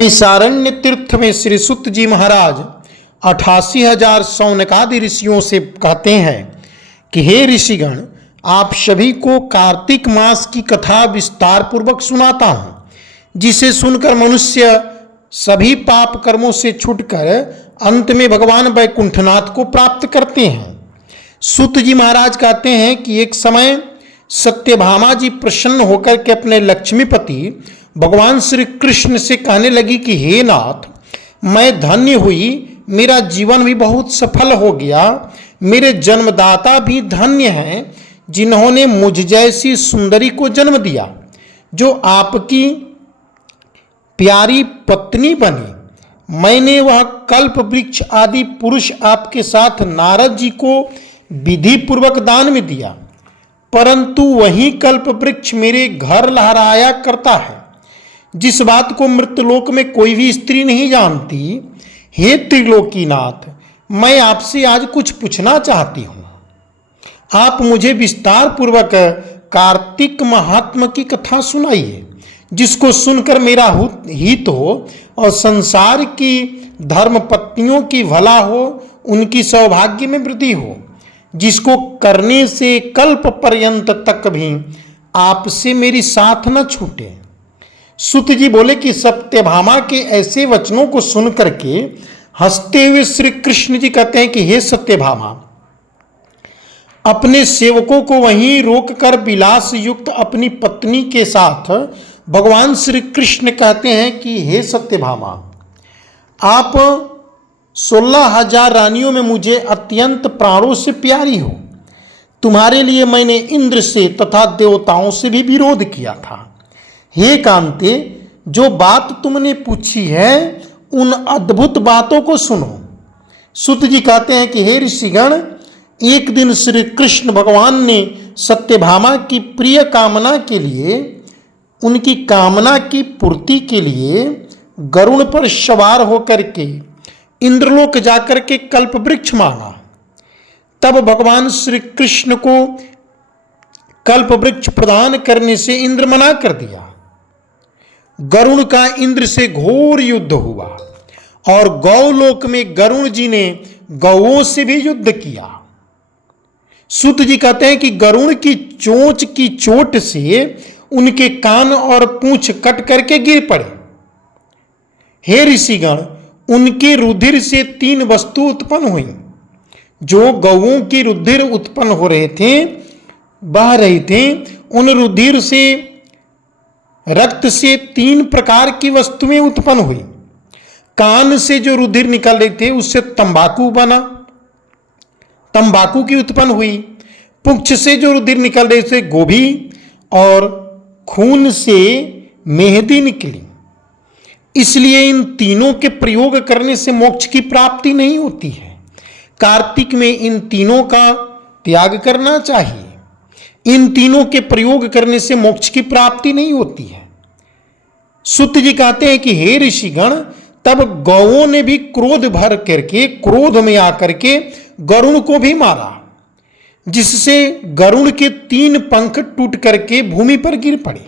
नैमिषारण्य तीर्थ में श्री सुत जी महाराज 88,000 शौनकादि ऋषियों से कहते हैं कि हे ऋषिगण, आप सभी को कार्तिक मास की कथा विस्तार पूर्वक सुनाता हूँ, जिसे सुनकर मनुष्य सभी पाप कर्मों से छूटकर अंत में भगवान वैकुंठनाथ को प्राप्त करते हैं। सुत जी महाराज कहते हैं कि एक समय सत्यभामा जी प्रसन्न होकर के अपने लक्ष्मीपति भगवान श्री कृष्ण से कहने लगी कि हे नाथ, मैं धन्य हुई, मेरा जीवन भी बहुत सफल हो गया, मेरे जन्मदाता भी धन्य हैं जिन्होंने मुझ जैसी सुंदरी को जन्म दिया, जो आपकी प्यारी पत्नी बनी। मैंने वह कल्प वृक्ष आदि पुरुष आपके साथ नारद जी को विधि पूर्वक दान में दिया, परंतु वही कल्प वृक्ष मेरे घर लहराया करता है, जिस बात को मृतलोक में कोई भी स्त्री नहीं जानती। हे त्रिलोकीनाथ, मैं आपसे आज कुछ पूछना चाहती हूँ। आप मुझे विस्तार पूर्वक कार्तिक महात्मा की कथा सुनाइए, जिसको सुनकर मेरा हित हो और संसार की धर्म पत्नियों की भला हो, उनकी सौभाग्य में वृद्धि हो, जिसको करने से कल्प पर्यंत तक भी आपसे मेरी साथ न छूटे। सुत जी बोले कि सत्यभामा के ऐसे वचनों को सुन करके हंसते हुए श्री कृष्ण जी कहते हैं कि हे सत्यभामा, अपने सेवकों को वहीं रोककर विलास युक्त अपनी पत्नी के साथ भगवान श्री कृष्ण कहते हैं कि हे सत्यभामा, आप 16,000 रानियों में मुझे अत्यंत प्राणों से प्यारी हो। तुम्हारे लिए मैंने इंद्र से तथा देवताओं से भी विरोध किया था। हे कांते, जो बात तुमने पूछी है उन अद्भुत बातों को सुनो। सुत जी कहते हैं कि हे ऋषिगण, एक दिन श्री कृष्ण भगवान ने सत्यभामा की प्रिय कामना के लिए, उनकी कामना की पूर्ति के लिए गरुड़ पर सवार होकर के इंद्रलोक जाकर के कल्प वृक्ष मांगा। तब भगवान श्री कृष्ण को कल्प वृक्ष प्रदान करने से इंद्र मना कर दिया। गरुड़ का इंद्र से घोर युद्ध हुआ और गौलोक में गरुड़ जी ने गौओं से भी युद्ध किया। सुत जी कहते हैं कि गरुड़ की चोंच की चोट से उनके कान और पूंछ कट करके गिर पड़े। हे ऋषिगण, उनके रुधिर से 3 वस्तु उत्पन्न हुई। जो गौओं की रुधिर उत्पन्न हो रहे थे, बह रहे थे, उन रुधिर से, रक्त से 3 प्रकार की वस्तुएं उत्पन्न हुई। कान से जो रुधिर निकल रहे थे उससे तंबाकू बना, तंबाकू की उत्पन्न हुई। पुच्छ से जो रुधिर निकल रहे थे गोभी, और खून से मेहंदी निकली। इसलिए इन तीनों के प्रयोग करने से मोक्ष की प्राप्ति नहीं होती है। कार्तिक में इन तीनों का त्याग करना चाहिए। इन तीनों के प्रयोग करने से मोक्ष की प्राप्ति नहीं होती है। सुत जी कहते हैं कि हे ऋषिगण, तब गौओं ने भी क्रोध भर करके, क्रोध में आकर के गरुड़ को भी मारा, जिससे गरुड़ के 3 पंख टूट करके भूमि पर गिर पड़े।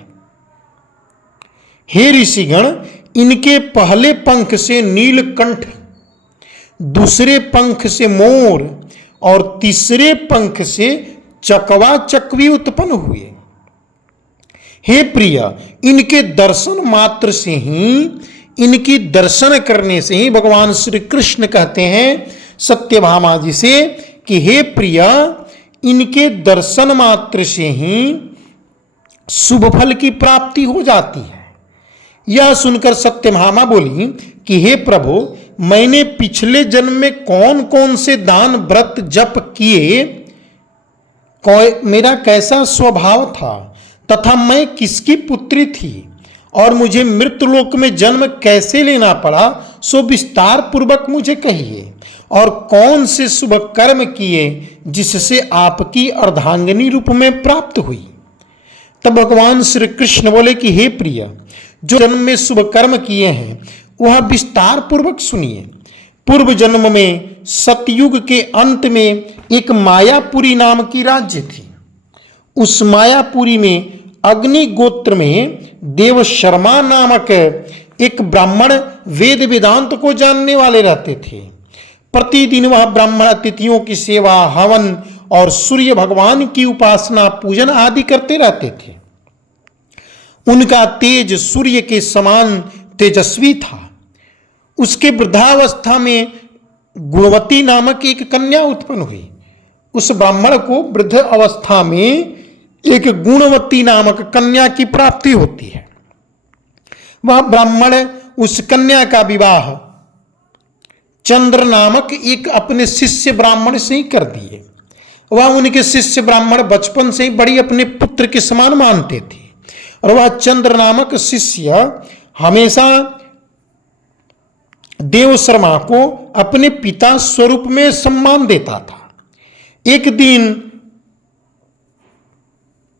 हे ऋषिगण, इनके पहले पंख से नीलकंठ, दूसरे पंख से मोर और तीसरे पंख से चकवा चकवी उत्पन्न हुए। हे प्रिय, इनके दर्शन मात्र से ही, इनकी दर्शन करने से ही भगवान श्री कृष्ण कहते हैं सत्यभामा जी से कि हे प्रिय, इनके दर्शन मात्र से ही शुभ फल की प्राप्ति हो जाती है। यह सुनकर सत्यभामा बोली कि हे प्रभु, मैंने पिछले जन्म में कौन कौन से दान व्रत जप किए, मेरा कैसा स्वभाव था, तथा मैं किसकी पुत्री थी, और मुझे मृतलोक में जन्म कैसे लेना पड़ा, सो विस्तार पूर्वक मुझे कहिए। और कौन से शुभ कर्म किए जिससे आपकी अर्धांगिनी रूप में प्राप्त हुई। तब भगवान श्री कृष्ण बोले कि हे प्रिय, जो जन्म में शुभ कर्म किए हैं वह विस्तार पूर्वक सुनिए। पूर्व जन्म में सतयुग के अंत में एक मायापुरी नाम की राज्य थी। उस मायापुरी में अग्नि गोत्र में देव शर्मा नामक एक ब्राह्मण वेद वेदांत को जानने वाले रहते थे। प्रतिदिन वह ब्राह्मण अतिथियों की सेवा, हवन और सूर्य भगवान की उपासना, पूजन आदि करते रहते थे। उनका तेज सूर्य के समान तेजस्वी था। उसके वृद्धावस्था में गुणवती नामक एक कन्या उत्पन्न हुई। उस ब्राह्मण को वृद्ध अवस्था में एक गुणवती नामक कन्या की प्राप्ति होती है। वह ब्राह्मण उस कन्या का विवाह चंद्र नामक एक अपने शिष्य ब्राह्मण से ही कर दिए। वह उनके शिष्य ब्राह्मण बचपन से ही बड़ी अपने पुत्र के समान मानते थे और वह चंद्र नामक शिष्य हमेशा देव शर्मा को अपने पिता स्वरूप में सम्मान देता था। एक दिन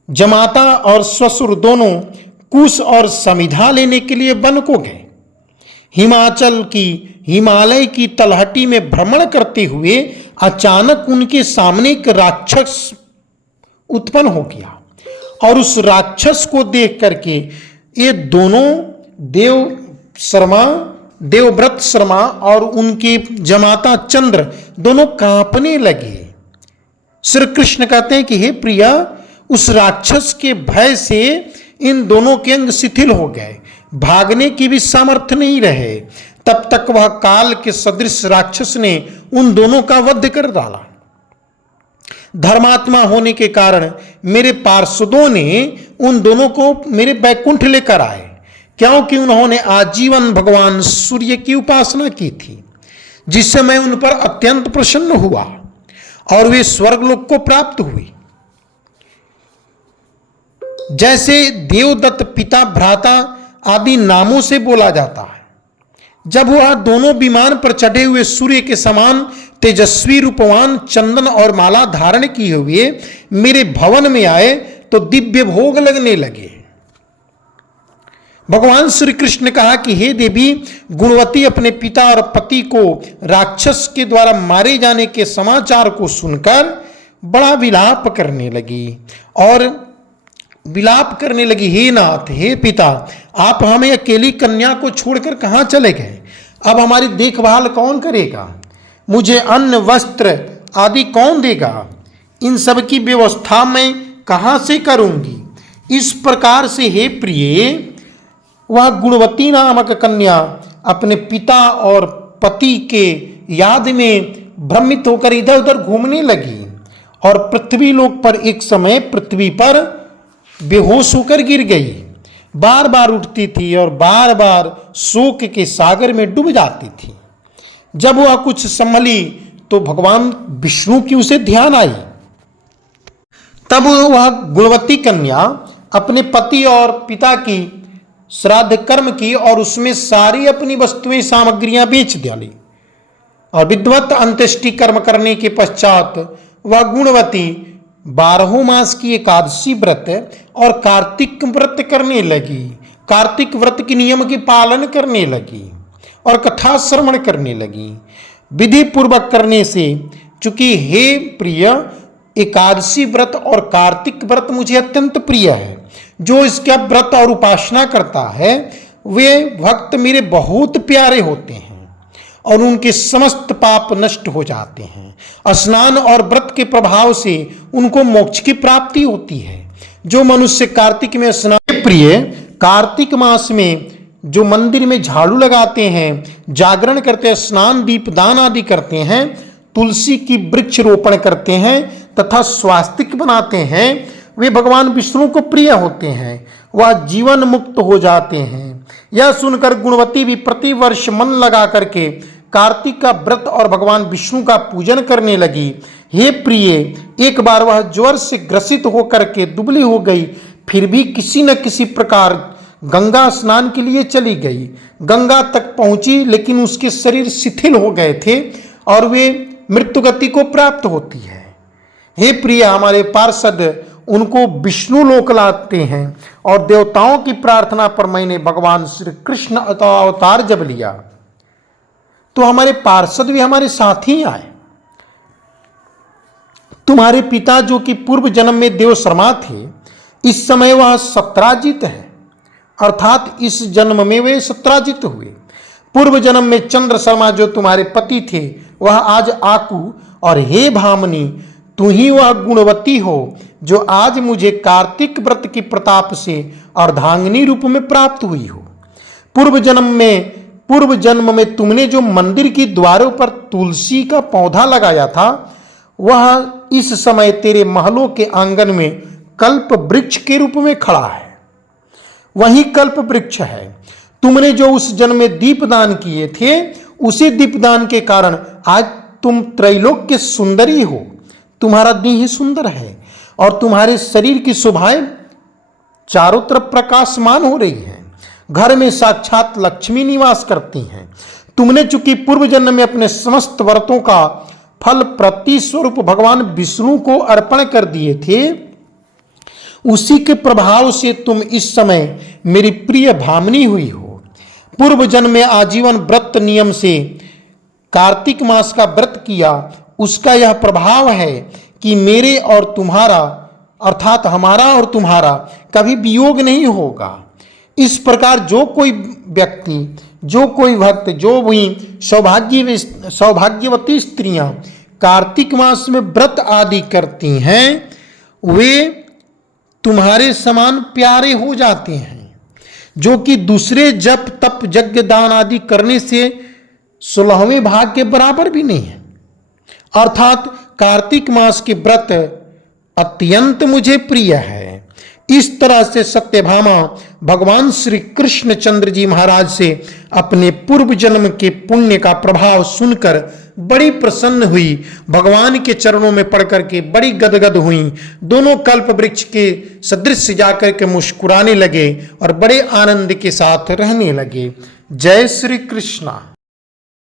जमाता और ससुर दोनों कुश और समिधा लेने के लिए वन को गए। हिमालय की तलहटी में भ्रमण करते हुए अचानक उनके सामने एक राक्षस उत्पन्न हो गया और उस राक्षस को देख करके ये दोनों देवव्रत शर्मा और उनके जमाता चंद्र दोनों कांपने लगे। श्री कृष्ण कहते हैं कि हे प्रिया, उस राक्षस के भय से इन दोनों के अंग शिथिल हो गए, भागने की भी सामर्थ्य नहीं रहे। तब तक वह काल के सदृश राक्षस ने उन दोनों का वध कर डाला। धर्मात्मा होने के कारण मेरे पार्षदों ने उन दोनों को मेरे बैकुंठ लेकर आए, क्योंकि उन्होंने आजीवन भगवान सूर्य की उपासना की थी, जिससे मैं उन पर अत्यंत प्रसन्न हुआ और वे स्वर्गलोक को प्राप्त हुए। जैसे देवदत्त पिता, भ्राता आदि नामों से बोला जाता है। जब वह दोनों विमान पर चढ़े हुए सूर्य के समान तेजस्वी रूपवान चंदन और माला धारण किए हुए मेरे भवन में आए तो दिव्य भोग लगने लगे। भगवान श्री कृष्ण ने कहा कि हे देवी, गुणवती अपने पिता और पति को राक्षस के द्वारा मारे जाने के समाचार को सुनकर बड़ा विलाप करने लगी और विलाप करने लगी, हे नाथ, हे पिता, आप हमें अकेली कन्या को छोड़कर कहाँ चले गए? अब हमारी देखभाल कौन करेगा? मुझे अन्न वस्त्र आदि कौन देगा? इन सब की व्यवस्था मैं कहाँ से करूँगी? इस प्रकार से हे प्रिय, वह गुणवती नामक कन्या अपने पिता और पति के याद में भ्रमित होकर इधर उधर घूमने लगी और पृथ्वी लोक पर एक समय पृथ्वी पर बेहोश होकर गिर गई। बार बार उठती थी और बार बार शोक के सागर में डूब जाती थी। जब वह कुछ संभली तो भगवान विष्णु की उसे ध्यान आई। तब वह गुणवती कन्या अपने पति और पिता की श्राद्ध कर्म की और उसमें सारी अपनी वस्तुएं सामग्रियां बेच डाली और विधिवत अंत्येष्टि कर्म करने के पश्चात वह गुणवती 12 मास की एकादशी व्रत और कार्तिक व्रत करने लगी। कार्तिक व्रत के नियम के पालन करने लगी और कथा श्रवण करने लगी। विधि पूर्वक करने से, चूंकि हे प्रिय, एकादशी व्रत और कार्तिक व्रत मुझे अत्यंत प्रिय है। जो इसका व्रत और उपासना करता है वे भक्त मेरे बहुत प्यारे होते हैं और उनके समस्त पाप नष्ट हो जाते हैं। स्नान और व्रत के प्रभाव से उनको मोक्ष की प्राप्ति होती है। जो मनुष्य कार्तिक में स्नान, प्रिय, कार्तिक मास में जो मंदिर में झाड़ू लगाते हैं, जागरण करते हैं, स्नान दीप दान आदि करते हैं, तुलसी की वृक्ष रोपण करते हैं तथा स्वास्तिक बनाते हैं, वे भगवान विष्णु को प्रिय होते हैं, वह जीवन मुक्त हो जाते हैं। यह सुनकर गुणवती भी प्रतिवर्ष मन लगा करके कार्तिक का व्रत और भगवान विष्णु का पूजन करने लगी। हे प्रिय, एक बार वह ज्वर से ग्रसित होकर के दुबली हो गई, फिर भी किसी न किसी प्रकार गंगा स्नान के लिए चली गई। गंगा तक पहुंची, लेकिन उसके शरीर शिथिल हो गए थे और वे मृत्यु गति को प्राप्त होती है। हे प्रिय, हमारे पार्षद उनको विष्णु लोक लाते हैं और देवताओं की प्रार्थना पर मैंने भगवान श्री कृष्ण अवतार जब लिया तो हमारे पार्षद भी हमारे साथ ही आए। तुम्हारे पिता जो कि पूर्व जन्म में देव शर्मा थे, इस समय वह सत्राजित है अर्थात इस जन्म में वे सत्राजित हुए। पूर्व जन्म में चंद्र शर्मा जो तुम्हारे पति थे वह आज आकू, और हे भामनी तू ही वह गुणवती हो जो आज मुझे कार्तिक व्रत की प्रताप से अर्धांगिनी रूप में प्राप्त हुई हो। पूर्व जन्म में तुमने जो मंदिर की द्वारों पर तुलसी का पौधा लगाया था वह इस समय तेरे महलों के आंगन में कल्प वृक्ष के रूप में खड़ा है। वही कल्प वृक्ष है। तुमने जो उस जन्म में दीपदान किए थे उसी दीपदान के कारण आज तुम त्रैलोक्य सुंदरी हो। तुम्हारा देह सुंदर है और तुम्हारे शरीर की शोभाएं चारों तरफ प्रकाशमान हो रही हैं। घर में साक्षात लक्ष्मी निवास करती हैं। तुमने चूंकि पूर्व जन्म में अपने समस्त व्रतों का फल प्रतिस्वरूप भगवान विष्णु को अर्पण कर दिए थे, उसी के प्रभाव से तुम इस समय मेरी प्रिय भामनी हुई हो। पूर्व जन्म में आजीवन व्रत नियम से कार्तिक मास का व्रत किया, उसका यह प्रभाव है कि मेरे और तुम्हारा अर्थात हमारा और तुम्हारा कभी वियोग नहीं होगा। इस प्रकार जो कोई व्यक्ति, जो कोई भक्त, जो भी सौभाग्यवती स्त्रियां कार्तिक मास में व्रत आदि करती हैं वे तुम्हारे समान प्यारे हो जाते हैं, जो कि दूसरे जप तप यज्ञ दान आदि करने से 16वें भाग के बराबर भी नहीं है। अर्थात कार्तिक मास के व्रत अत्यंत मुझे प्रिय है। इस तरह से सत्यभामा भगवान श्री कृष्ण चंद्र जी महाराज से अपने पूर्व जन्म के पुण्य का प्रभाव सुनकर बड़ी प्रसन्न हुई। भगवान के चरणों में पड़ करके बड़ी गदगद हुई। दोनों कल्प वृक्ष के सदृश जाकर के मुस्कुराने लगे और बड़े आनंद के साथ रहने लगे। जय श्री कृष्णा।